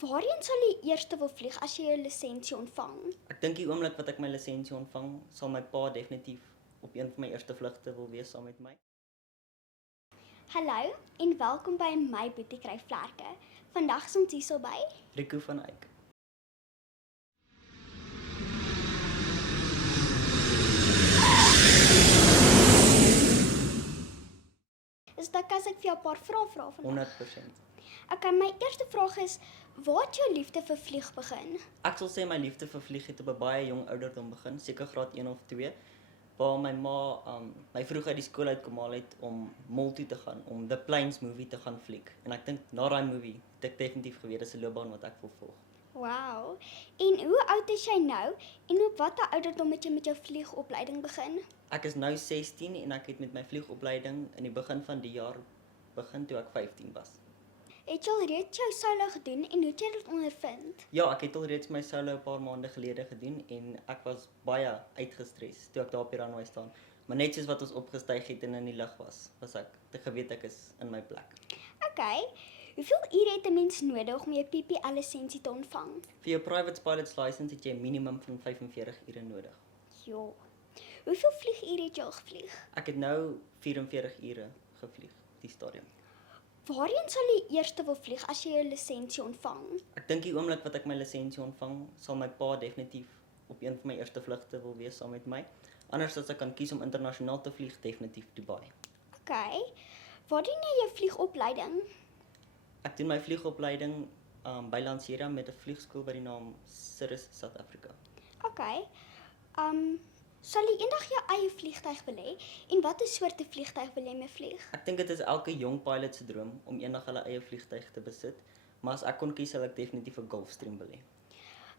Waarheen sal jy eers wil vlieg as jy 'n lisensie ontvang? Ek dink die oomblik wat ek my lisensie ontvang, sal my pa definitief op een van my eerste vlugte wil wees saam met my. Hallo en welkom by my Boetie Vlerke. Vandag is ons hierso by. Rico van Eyck. Is dit as ek vir jou 'n paar vrae vra vandag? 100%. Okay, my eerste vraag is, waar het jou liefde vir vlieg begin? Ek sal sê my liefde vir vlieg het op 'n baie jong ouderdom begin, seker graad 1 of 2, waar my ma my vroeg uit die skool uit kom haal het om mall toe te gaan, om The Planes movie te gaan fliek. En ek dink na daai movie het ek definitief geweet dis 'n loopbaan wat ek wil volg. Wow. En hoe oud is jy nou en op watter ouderdom het jy met jou vliegopleiding begin? Ek is nou 16 en ek het met my vliegopleiding in die begin van die jaar begin toe ek 15 was. Het jy al reeds jou solo gedoen en hoe het jy dit ondervind? Ja, ek het al reeds my solo 'n paar maande gelede gedoen en ek was baie uitgestres toe ek daar op die runway staan. Maar net soos wat ons opgestyg het en in die lug was ek te geweet ek is in my plek. Okay. Hoeveel ure het 'n mens nodig om jou PPL lisensie te ontvang? Vir jou private pilot's license het jy 'n minimum van 45 ure nodig. Ja. Hoeveel vliegure het jy al gevlieg? Ek het nou 44 ure gevlieg die stadium. Waarheen sal jy eers wil vlieg as jy jou lisensie ontvang? Ek dink die oomblik wat ek my lisensie ontvang, sal my pa definitief op een van my eerste vlugte wil wees saam met my. Anders as ek kan kies om internasionaal te vlieg, definitief Dubai. Okay. Waar doen jy jou vliegopleiding? Ek doen my vliegopleiding by Lanseria met 'n vliegskool by die naam Cirrus South Africa. Okay. Sal jy eendag jou eie vliegtuig wil hê en watter soorte vliegtuig wil jy mee vlieg? Ek dink dit is elke jong pilot se droom om eendag hulle eie vliegtuig te besit, maar as ek kon kies, sal ek definitief 'n Gulfstream wil hê.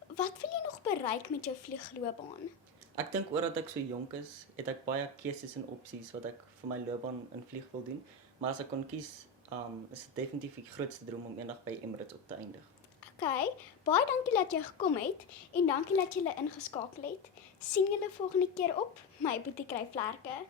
Wat wil jy nog bereik met jou vliegloopbaan? Ek dink omdat ek so jonk is, het ek baie keuses en opsies wat ek vir my loopbaan in vlieg wil doen, maar as ek kon kies, is dit definitief die grootste droom om eendag by Emirates op te eindig. Okay, baie dankie dat jy gekom het en dankie dat jy ingeskakel het. Sien julle volgende keer op my Boetie Vlerke.